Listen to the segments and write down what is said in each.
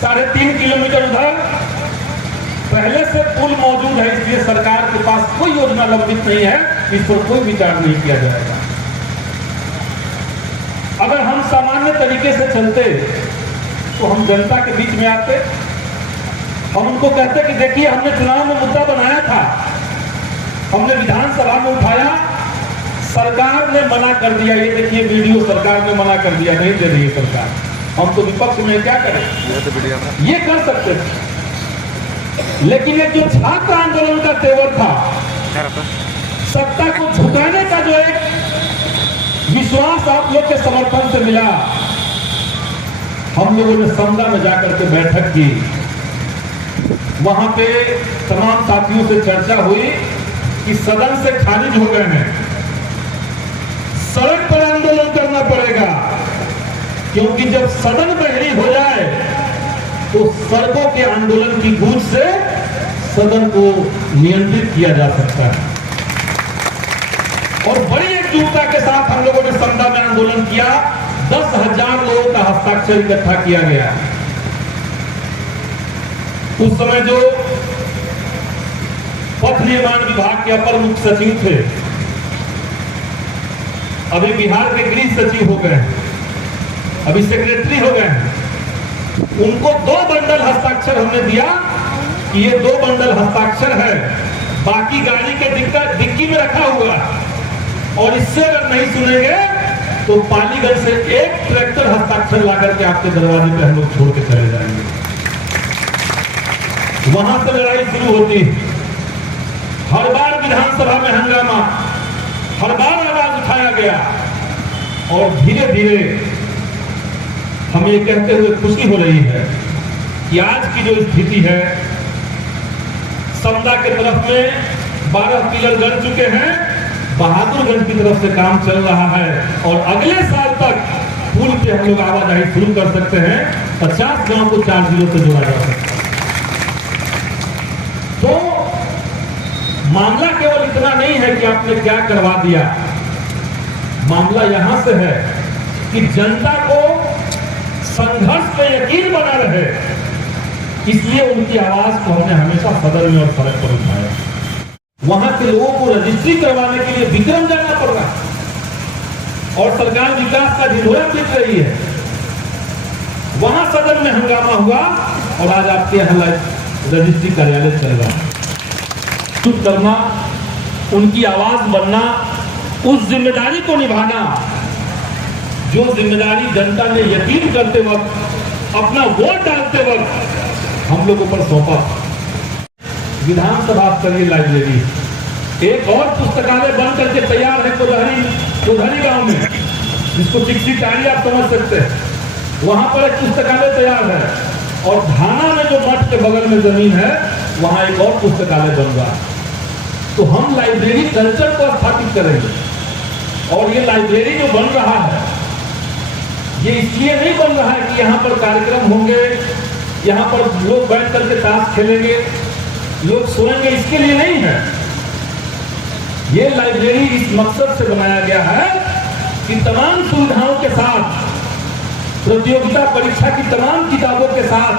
3.5 kilometre उधर पहले से पुल मौजूद है, इसलिए सरकार के पास कोई योजना लंबित नहीं है, इस पर कोई विचार नहीं किया जाएगा। अगर हम सामान्य तरीके से चलते तो हम जनता के बीच में आते, हम उनको कहते कि देखिए हमने चुनाव में मुद्दा बनाया था, हमने विधानसभा में उठाया, सरकार ने मना कर दिया, ये देखिए वीडियो सरकार ने मना कर दिया, नहीं दे रही है सरकार, हम तो विपक्ष में क्या करें, ये कर सकते थे। लेकिन एक जो छात्र आंदोलन का तेवर था, सत्ता को झुकाने का जो एक विश्वास आप लोग के समर्थन से मिला, हम लोगों ने समदा में जाकर के बैठक की, वहां पे तमाम साथियों से चर्चा हुई कि सदन से खारिज हो गए हैं, सड़क पर आंदोलन करना पड़ेगा, क्योंकि जब सदन बहरी हो जाए तो सड़कों के आंदोलन की गूंज से सदन को नियंत्रित किया जा सकता है। और बड़ी एकजुटता के साथ हम लोगों ने समदा में आंदोलन किया, 10,000 लोगों का हस्ताक्षर इकट्ठा किया गया। उस समय जो पथ निर्माण विभाग के अपर मुख्य सचिव थे, अभी बिहार के गृह सचिव हो गए हैं, अभी सेक्रेटरी हो गए हैं, उनको 2 बंडल हस्ताक्षर हमने दिया कि ये 2 बंडल हस्ताक्षर है, बाकी गाड़ी के डिक्की में रखा हुआ, और इससे अगर नहीं सुनेंगे तो पालीगंज से 1 ट्रैक्टर हस्ताक्षर ला करके आपके दरवाजे पे हम लोग छोड़ के चले जाएंगे। वहां से लड़ाई शुरू होती है, हर बार विधानसभा में हंगामा, हर बार आवाज उठाया गया, और धीरे धीरे हमें ये कहते हुए खुशी हो रही है कि आज की जो स्थिति है, समदा के तरफ में 12 पिलर गड़ चुके हैं, बहादुरगंज की तरफ से काम चल रहा है, और अगले साल तक पुल पे हम लोग आवाजाही शुरू कर सकते हैं, 50 गांव को 4 जिलों से जोड़ा जा सकता है। तो मामला केवल इतना नहीं है कि आपने क्या करवा दिया, मामला यहां से है कि जनता को संघर्ष पे यकीन बना रहे, इसलिए उनकी आवाज को हमने हमेशा सदन में और सड़क पर उठाया। वहां के लोगों को रजिस्ट्री करवाने के लिए विक्रम जाना पड़ रहा है, और सरकार विकास का ढिढोरा पीट रही है, वहां सदन में हंगामा हुआ, और आज आपके यहाँ रजिस्ट्री कार्यालय चल रहा है। चुप करना, उनकी आवाज बनना, उस जिम्मेदारी को निभाना जो जिम्मेदारी जनता ने यकीन करते वक्त, अपना वोट डालते वक्त हम लोगों पर सौंपा। विधानसभा स्तरीय लाइब्रेरी, एक और पुस्तकालय बन करके तैयार है कोदहरी गांव में, जिसको चिक्सी टारी आप समझ सकते हैं, वहां पर एक पुस्तकालय तैयार है, और धाना में जो मठ के बगल में जमीन है, वहां एक और पुस्तकालय बन रहा है। तो हम लाइब्रेरी कल्चर को स्थापित करेंगे, और ये लाइब्रेरी जो बन रहा है, ये इसलिए नहीं बन रहा है कि यहाँ पर कार्यक्रम होंगे, यहाँ पर लोग बैठ करके ताश खेलेंगे, लोग सोएंगे, इसके लिए नहीं है। ये लाइब्रेरी इस मकसद से बनाया गया है कि तमाम सुविधाओं के साथ, प्रतियोगिता परीक्षा की तमाम किताबों के साथ,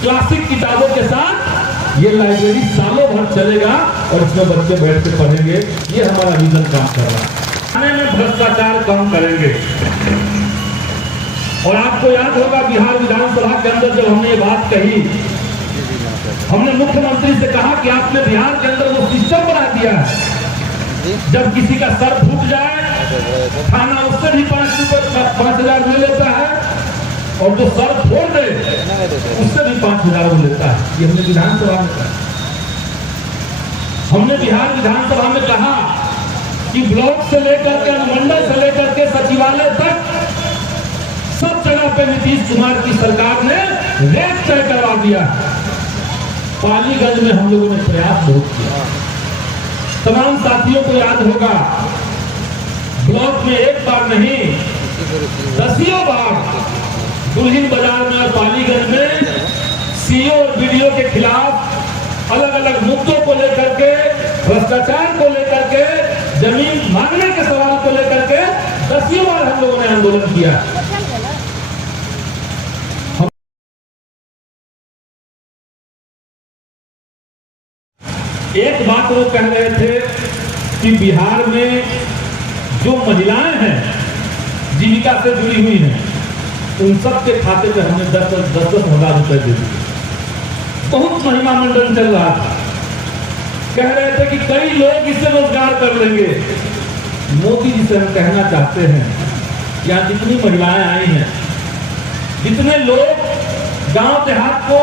क्लासिक किताबों के साथ ये लाइब्रेरी सालों भर चलेगा, और इसमें बच्चे बैठ के पढ़ेंगे। ये हमारा विजन काम कर रहा है। खाने में भ्रष्टाचार कम करेंगे। और आपको याद होगा बिहार विधानसभा के अंदर जब हमने ये बात कही, हमने मुख्यमंत्री से कहा कि आपने बिहार के अंदर वो सिस्टम बना दिया है, जब किसी का सर फूट जाए, थाना उससे भी 5,000 ले लेता है, और जो सर फोड़ दे उससे भी 5,000 लेता है। ये हमने विधानसभा में कहा। हमने बिहार विधानसभा में कहा कि ब्लॉक से लेकर के अनुमंडल से लेकर के सचिवालय तक सब जगह पे नीतीश कुमार की सरकार ने रेट तय करवा दिया। पालीगंज में हम लोगों ने प्रयास बहुत किया, तमाम साथियों को याद होगा, ब्लॉक में एक बार नहीं 10 बार दुल्हिन बाजार में और पालीगंज में सीओ और बीडीओ के खिलाफ अलग अलग मुद्दों को लेकर के, भ्रष्टाचार को लेकर के, जमीन मांगने के सवाल को लेकर के 10 बार हम लोगों ने आंदोलन किया। एक बात वो कह रहे थे कि बिहार में जो महिलाएं हैं जीविका से जुड़ी हुई हैं, उन सब के खाते पे हमने 10,000 रुपए दे दिए। बहुत महिमा मंडन चल रहा था। कह रहे थे कि कई लोग इससे रोजगार कर लेंगे। मोदी जी से हम कहना चाहते हैं, यहाँ जितनी महिलाएं आई हैं, जितने लोग गांव देहात को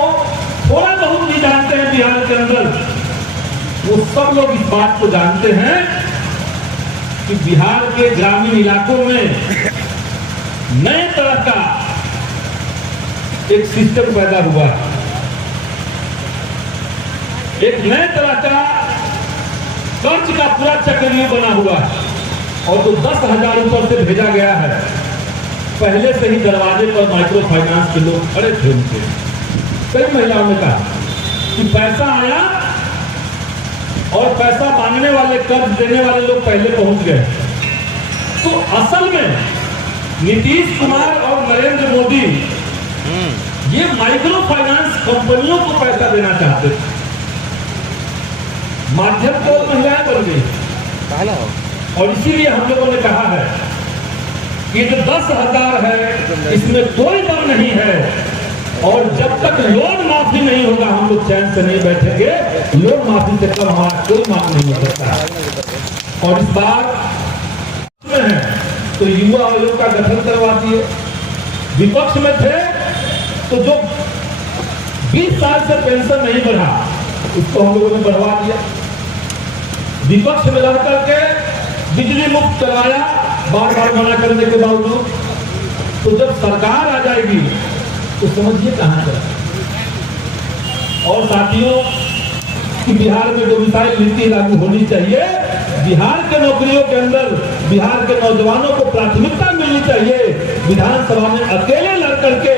थोड़ा बहुत भी जानते हैं बिहार के अंदर, वो सब लोग इस बात को जानते हैं कि बिहार के ग्रामीण इलाकों में नए तरह का एक सिस्टम पैदा हुआ है। एक नए तरह का कर्ज का पूरा चक्रव्यूह बना हुआ है और जो 10,000 ऊपर से भेजा गया है, पहले से ही दरवाजे पर माइक्रो फाइनेंस के लोग खड़े थे। उनके कई महिलाओं ने कहा कि पैसा आया और पैसा मांगने वाले, कर्ज देने वाले लोग पहले पहुंच गए। तो असल में नीतीश कुमार और नरेंद्र मोदी ये माइक्रो फाइनेंस कंपनियों को पैसा देना चाहते थे। माध्यम तो महिलाएं बन गई और इसीलिए हम लोगों ने कहा है कि जो 10,000 है इसमें कोई दम नहीं है और जब तक लोन माफी नहीं होगा हम लोग चैन से नहीं बैठेंगे। लोन माफी से कम हमारा कोई मांग नहीं हो सकता। और इस बार में है तो युवा आयोग का गठन करवा दिए। विपक्ष में थे तो जो 20 साल से पेंशन नहीं बढ़ा उसको हम लोगों ने बढ़वा दिया। विपक्ष में रह करके बिजली मुफ्त करवाया, बार बार मना करने के बावजूद। तो जब सरकार आ जाएगी तो समझिए कहां जाए। और साथियों कि बिहार में डोमिसाइल नीति लागू होनी चाहिए। बिहार के नौकरियों के अंदर बिहार के नौजवानों को प्राथमिकता मिलनी चाहिए। विधानसभा में अकेले लड़ करके,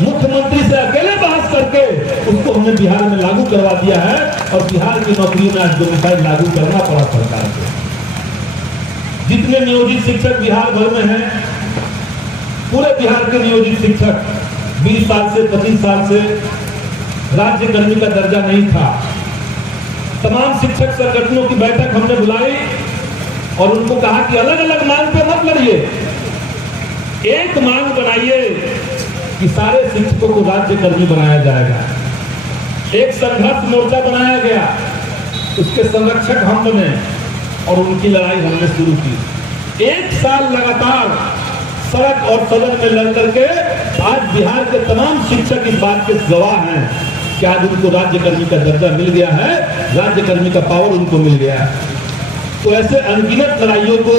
मुख्यमंत्री से अकेले बहस करके उसको हमने बिहार में लागू करवा दिया है और बिहार की नौकरियों में आज डोमिसाइल लागू करना पड़ा सरकार को। जितने नियोजित शिक्षक बिहार भर में हैं, पूरे बिहार के नियोजित शिक्षक 20 साल से 25 साल से राज्य कर्मी का दर्जा नहीं था। तमाम शिक्षक संगठनों की बैठक हमने बुलाई और उनको कहा कि अलग अलग मांग पे मत लड़िए, एक मांग बनाइए कि सारे शिक्षकों को राज्य कर्मी बनाया जाएगा। एक संघर्ष मोर्चा बनाया गया, उसके संरक्षक हम बने और उनकी लड़ाई हमने शुरू की। 1 साल लगातार सड़क और सदन में लड़ करके आज बिहार के तमाम शिक्षक इस बात के गवाह हैं कि आज उनको राज्य कर्मी का दर्जा मिल गया है, राज्य कर्मी का पावर उनको मिल गया है। तो ऐसे अनगिनत लड़ाइयों को